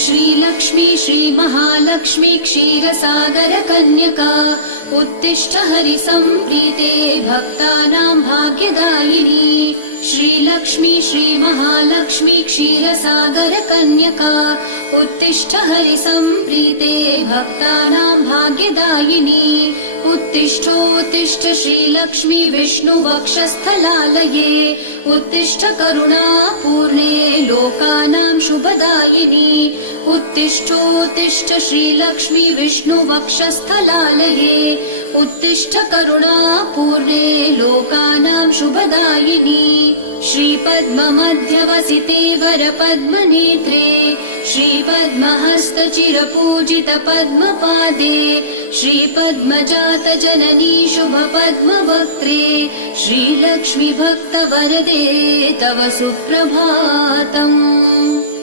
श्रीलक्ष्मी श्रीमहालक्ष्मी क्षीरसागर कन्यका उत्तिष्ठ हरिसम्प्रीते भक्तानां भाग्यदायिनी। श्रीलक्ष्मी श्रीमहालक्ष्मी क्षीरसागर कन्यका उत्तिष्ठ हरिसम्प्रीते भक्तानां भाग्यदायिनी। उत्तिष्ठोत्तिष्ठ श्रीलक्ष्मी विष्णुवक्षस्थलालये उत्तिष्ठ करुणापूर्णे लोकानां शुभदायिनी। उत्तिष्ठोत्तिष्ठ श्रीलक्ष्मी विष्णुवक्षस्थलालये उत्तिष्ठ करुणापूर्णे लोकानां शुभदायिनी। श्रीपद्ममध्यवसिते वरपद्मनेत्रे श्रीपद्महस्तचिरपूजित पद्मपादे श्रीपद्मजात जननी शुभपद्मवक्त्रे श्रीलक्ष्मी भक्तवरदे तव सुप्रभातम्।